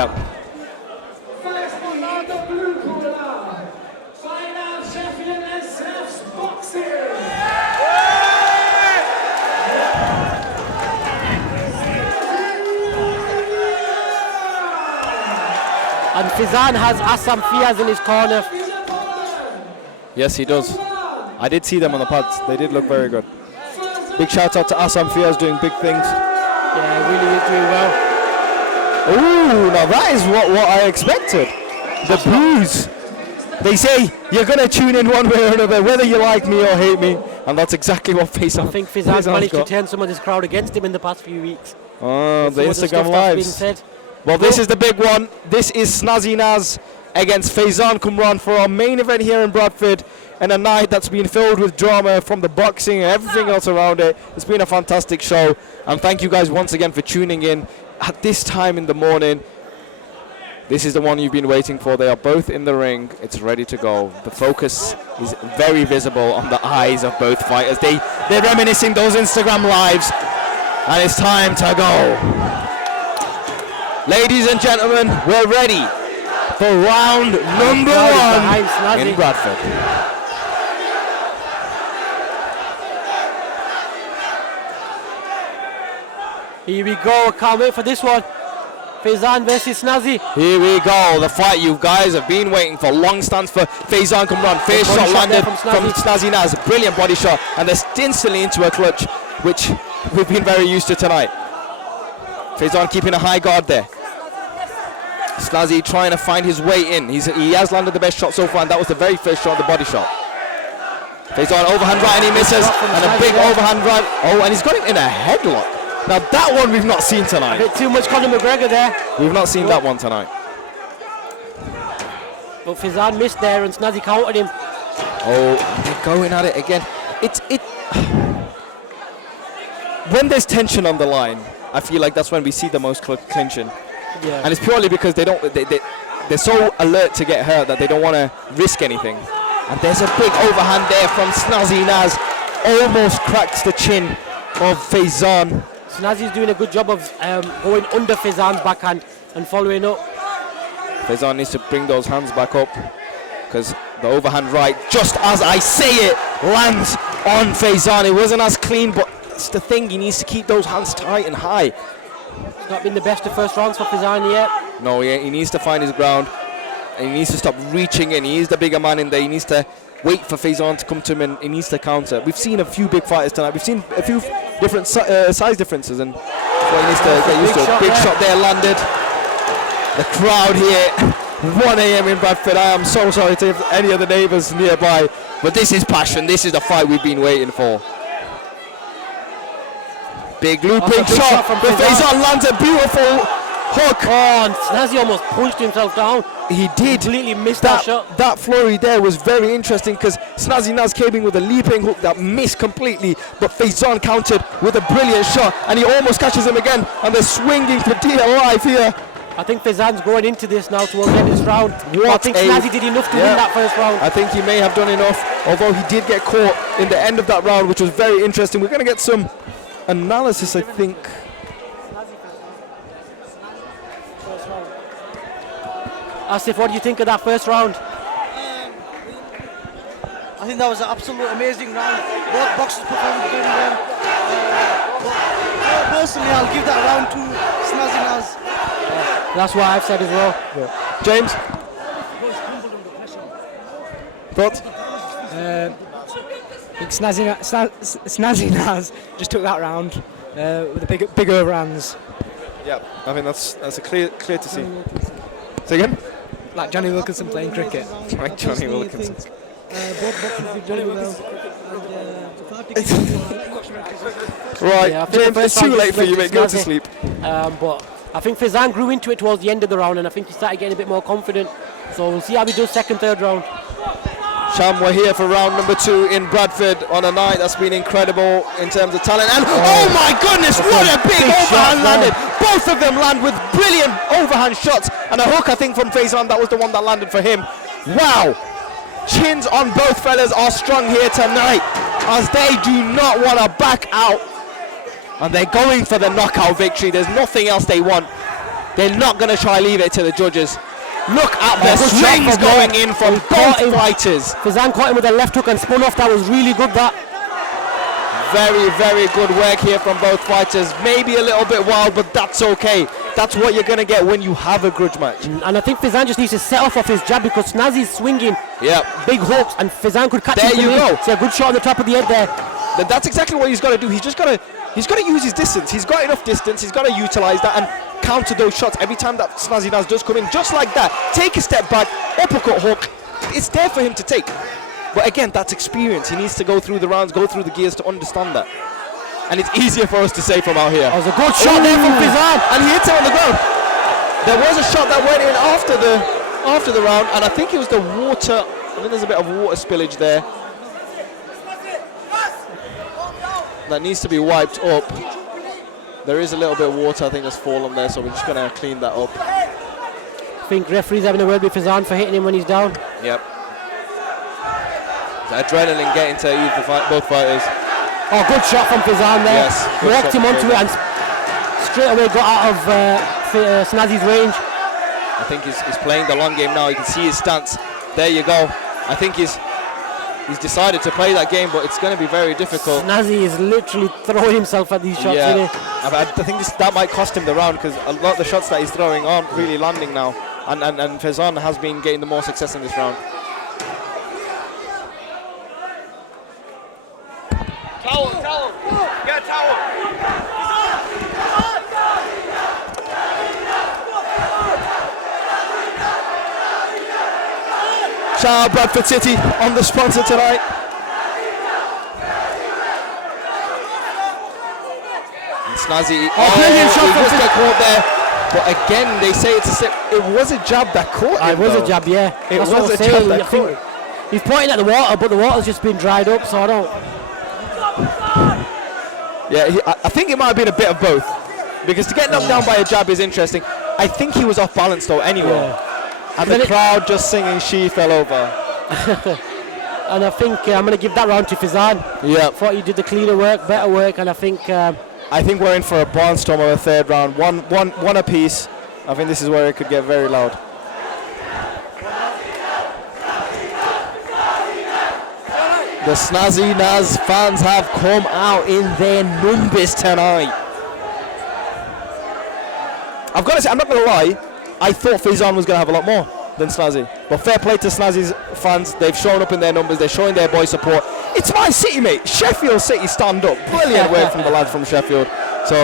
Yeah. First one on the blue corner. Final champion and self-boxing. And Faizaan has Assam Fiaz in his corner. Yes, he does. I did see them on the pads. They did look very good. Big shout out to Assam Fiaz doing big things. Yeah, really is doing well. Ooh, now that is what I expected. The bruise. They say you're going to tune in one way or another, whether you like me or hate me. And that's exactly what Faizaan. I think Faizaan's managed to turn some of this crowd against him in the past few weeks. Oh, the Instagram lives. Well, this is the big one. This is Snazzy Naz against Faizaan Kumran for our main event here in Bradford, and a night that's been filled with drama from the boxing and everything else around it. It's been a fantastic show, and thank you guys once again for tuning in at this time in the morning. This is the one you've been waiting for. They are both in the ring. It's ready to go. The focus is very visible on the eyes of both fighters. They're reminiscing those Instagram lives, and it's time to go. Ladies and gentlemen, we're ready for round number one in Bradford. Here we go, can't wait for this one. Faizaan versus Snazzy. Here we go, the fight you guys have been waiting for. Long stance for Faizaan Kumran. First shot landed from Snazzy Naz. Brilliant body shot, and they're instantly into a clutch, which we've been very used to tonight. Faizaan keeping a high guard there. Snazzy trying to find his way in. He has landed the best shot so far, and that was the very first shot, the body shot. Faizaan overhand right, and he misses, and a big overhand right. Oh, and he's got him in a headlock. Now that one we've not seen tonight. A bit too much Conor McGregor there. We've not seen that one tonight. But Faizaan missed there, and Snazzy countered him. Oh, they're going at it again. When there's tension on the line, I feel like that's when we see the most clinching. Yeah. And it's purely because they're so alert to get hurt that they don't want to risk anything. And there's a big overhand there from Snazzy Naz. Almost cracks the chin of Faizaan. Snazzy's doing a good job of going under Faizaan's backhand and following up. Faizaan needs to bring those hands back up, because the overhand right, just as I say it, lands on Faizaan. It wasn't as clean, but it's the thing, he needs to keep those hands tight and high. It's not been the best of first rounds for Faizaan yet. No, he needs to find his ground, and he needs to stop reaching in. He is the bigger man in there. He needs to wait for Faizaan to come to him, and he needs to counter. We've seen a few big fighters tonight. We've seen a few different size differences, and he needs to get used to it. Big shot there landed. The crowd here, 1 a.m. in Bradford. I am so sorry to any of the neighbours nearby, but this is passion. This is the fight we've been waiting for. Big looping shot, but Faizaan lands a beautiful hook. Oh, and Snazzy almost punched himself down. He did. Completely missed that shot. That flurry there was very interesting, because Snazzy Naz came in with a leaping hook that missed completely, but Faizaan countered with a brilliant shot, and he almost catches him again, and they're swinging for dear life here. I think Faizaan's going into this now towards the end of this round. I think Snazzy did enough to win that first round. I think he may have done enough, although he did get caught in the end of that round, which was very interesting. We're going to get some analysis, I think. Asif, what do you think of that first round? I think that was an absolute amazing round. Both boxers performed very well. But personally, I'll give that round to Snazzy Naz. That's what I've said as well. Yeah. James? Thoughts? I think Snazzy Naz just took that round with the big overhands. Yeah, I think that's a clear to see. Say again? Like Johnny Wilkinson playing cricket. Like Johnny Wilkinson. Both boxers did very well. Right, yeah, James, it's too late for you, mate. Go to sleep. But I think Faizaan grew into it towards the end of the round, and I think he started getting a bit more confident. So we'll see how he does second, third round. Sham, we're here for round number 2 in Bradford on a night that's been incredible in terms of talent. And oh my goodness, what a big overhand landed. Both of them land with brilliant overhand shots. And a hook, I think, from Faizaan, that was the one that landed for him. Wow. Chins on both fellas are strong here tonight, as they do not want to back out. And they're going for the knockout victory. There's nothing else they want. They're not going to try leave it to the judges. Look at the good swings shot from going there. in from He caught both him. fighters. Faizaan caught him with a left hook and spun off. That was really good, that. Very, very good work here from both fighters. Maybe a little bit wild, but that's okay. That's what you're going to get when you have a grudge match. And I think Faizaan just needs to set off his jab because Snazzy's swinging big hooks and Faizaan could catch him. There you go. See a good shot on the top of the head there. That's exactly what he's got to do. He's got to use his distance. He's got enough distance. He's got to utilize that and counter those shots every time that Snazzy Naz does come in. Just like that. Take a step back, uppercut hook. It's there for him to take. But again, that's experience. He needs to go through the rounds, go through the gears to understand that. And it's easier for us to say from out here. That was a good shot there from Faizaan. And he hits it on the ground. There was a shot that went in after the round, and I think it was the water. I think there's a bit of water spillage there. That needs to be wiped up. There is a little bit of water, I think, that's fallen there, so we're just going to clean that up. I think referee's having a word with Faizaan for hitting him when he's down. Yep. The adrenaline getting to both fighters. Oh, good shot from Faizaan there. Yes, walked him onto it and straight away got out of Snazzy's range. I think he's playing the long game now. You can see his stance. There you go. I think he's decided to play that game, but it's going to be very difficult. Snazzy is literally throwing himself at these shots, isn't he? I think that might cost him the round because a lot of the shots that he's throwing aren't really landing now, and Faizaan has been getting the more success in this round. Towel. Get a towel. Shout out Bradford City on the sponsor tonight. And Snazzy, brilliant shot he from just got caught there. But again, they say it's a slip. It was a jab that caught him. It was a jab, yeah. It That's was what I'm a saying. jab that I think caught him. he's pointing at the water, but the water's just been dried up, so I don't. Yeah, I think it might have been a bit of both. Because to get knocked down by a jab is interesting. I think he was off balance though anyway. Yeah. And the crowd just singing "She Fell Over." And I think I'm going to give that round to Faizaan. Yeah. Thought he did the cleaner work, better work, and I think we're in for a barnstorm of a third round. One apiece. I think this is where it could get very loud. The Snazzy Naz fans have come out in their numbers tonight. I've got to say, I'm not going to lie, I thought Faizaan was going to have a lot more than Snazzy. But fair play to Snazzy's fans. They've shown up in their numbers. They're showing their boy support. It's my city, mate. Sheffield City stand up. Brilliant work from the lads from Sheffield. So,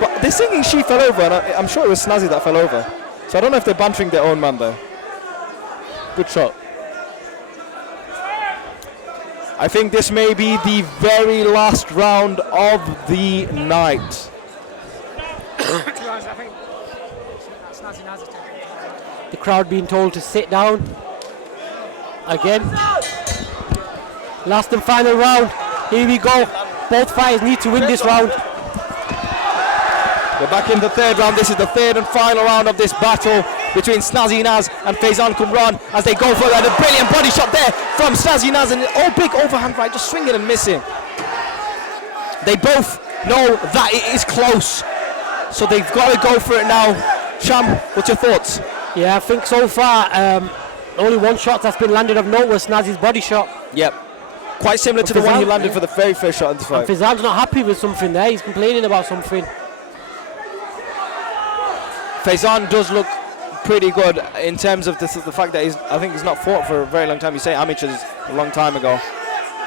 but they're singing "She Fell Over," and I'm sure it was Snazzy that fell over. So I don't know if they're bantering their own man there. Good shot. I think this may be the very last round of the night. the crowd being told to sit down. Again. Last and final round. Here we go. Both fighters need to win this round. We're back in the third round. This is the third and final round of this battle between Snazzy Naz and Faizaan Kumran as they go for a brilliant body shot there from Snazzy Naz, and big overhand right, just swinging and missing. They both know that it is close, so they've got to go for it now. Sham, what's your thoughts? Yeah, I think so far only one shot that's been landed of note was Snazzy's body shot. Yep. Quite similar to the one he landed for the very first shot in the fight. Faizaan's not happy with something there. He's complaining about something. Faizaan does look pretty good in terms of the fact that I think he's not fought for a very long time. You say amateurs a long time ago.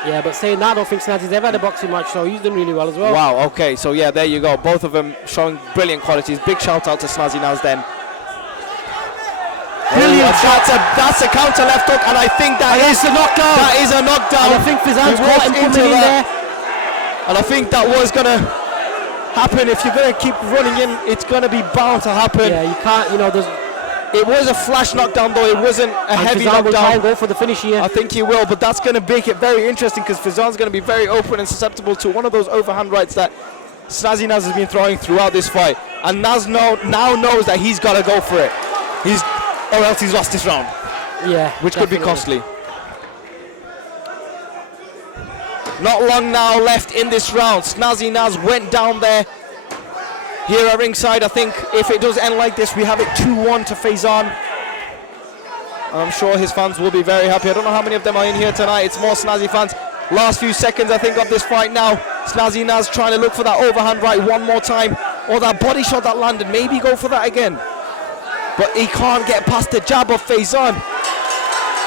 Yeah, but saying that, I don't think Snazzy's ever had a boxing match, so he's done really well as well. Wow, okay, so yeah, there you go. Both of them showing brilliant qualities. Big shout out to Snazzy Naz then. Brilliant shot. That's a counter left hook, and I think that is a knockdown. That is a knockdown. And I think Faizaan's caught him coming in there. And I think that was going to happen. If you're going to keep running in, it's going to be bound to happen. Yeah, you can't, it was a flash knockdown, though. It wasn't a heavy Faizaan will try knockdown. and go for the finish here. I think he will, but that's going to make it very interesting because Faizaan's going to be very open and susceptible to one of those overhand rights that Snazzy Naz has been throwing throughout this fight. And Naz now knows that he's got to go for it. Or else he's lost this round. Yeah, which could be costly. Not long now left in this round. Snazzy Naz went down there here at ringside. I think if it does end like this, we have it 2-1 to Faizaan. I'm sure his fans will be very happy. I don't know how many of them are in here tonight. It's more Snazzy fans. Last few seconds, I think, of this fight now. Snazzy Naz trying to look for that overhand right one more time. Or that body shot that landed. Maybe go for that again. But he can't get past the jab of Faizaan.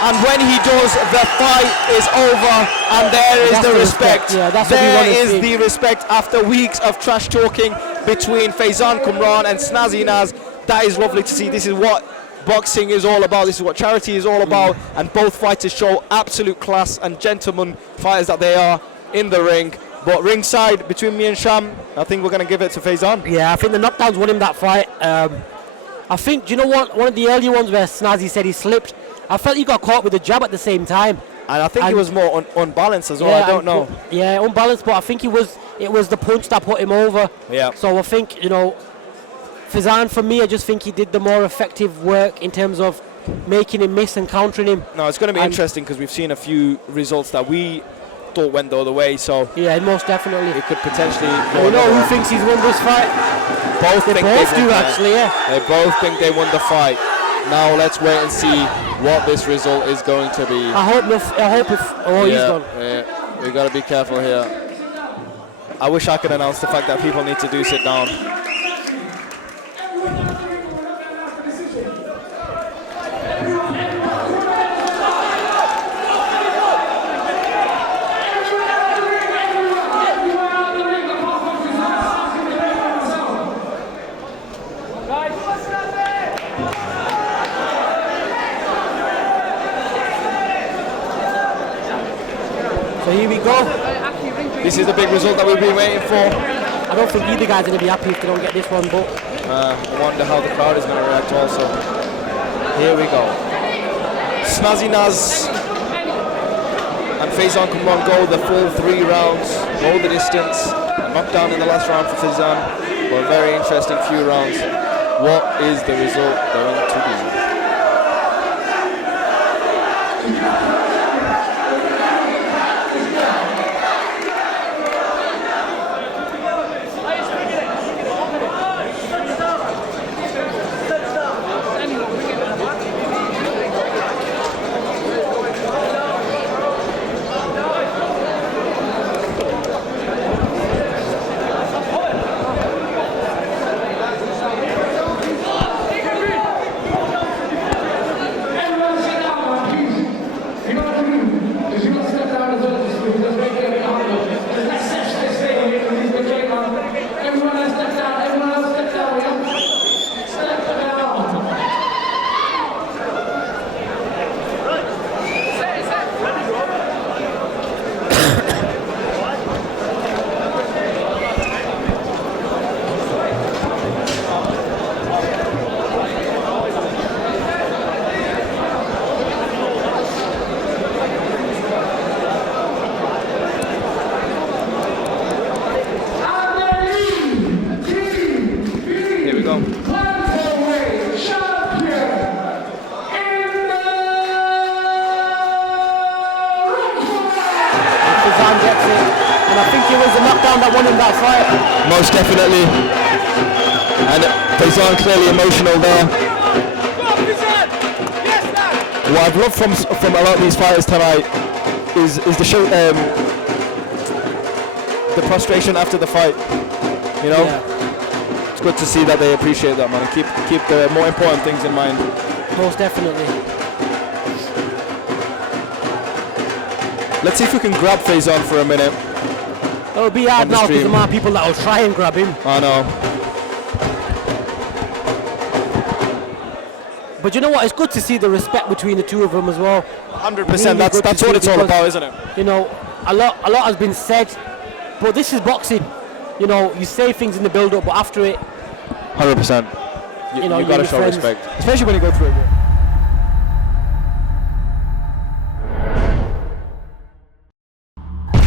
And when he does, the fight is over. And there is the respect. Yeah, that's there is the respect after weeks of trash talking between Faizaan Kumran and Snazzy Naz. That is lovely to see. This is what boxing is all about. This is what charity is all about. And both fighters show absolute class and gentleman fighters that they are in the ring. But ringside, between me and Sham, I think we're going to give it to Faizaan. Yeah, I think the knockdowns won him that fight. I think, do you know what? One of the earlier ones where Snazzy said he slipped, I felt he got caught with the jab at the same time. And I think he was more unbalanced as well. Yeah, I don't know. Yeah, unbalanced, but I think it was the punch that put him over. Yeah. So I think, you know, Faizaan, for me, I just think he did the more effective work in terms of making him miss and countering him. No, it's going to be interesting because we've seen a few results that we thought went the other way. So yeah, most definitely. It could potentially. You know who thinks he's won this fight? Both they think both they do, won actually. Yeah. They both think they won the fight. Now let's wait and see what this result is going to be. I hope if he's gone. Yeah, we got to be careful here. I wish I could announce the fact that people need to sit down. So here we go. This is the big result that we've been waiting for. I don't think either guy's going to be happy if they don't get this one, but I wonder how the crowd is going to react also. Here we go. Snazzy Naz and Faizaan Kumran go the full 3 rounds, go the distance. A knockdown in the last round for Faizaan. Well, a very interesting few rounds. What is the result going to be? Welterweight champion in the Faizaan gets it. And I think it was the knockdown that won him that fight. Most definitely. And Faizaan clearly emotional there. What I've loved from a lot of these fighters tonight is the show, the prostration after the fight. You know, it's good to see that they appreciate that, man. Keep the more important things in mind. Most definitely. Let's see if we can grab Faizaan for a minute. It'll be hard now because the stream. amount of people that will try and grab him. I know. But you know what? It's good to see the respect between the two of them as well. 100%. That's what it's all about, isn't it? You know, a lot has been said, but this is boxing. You know, you say things in the build-up, but after it, 100%. You got to show respect, especially when you go through it.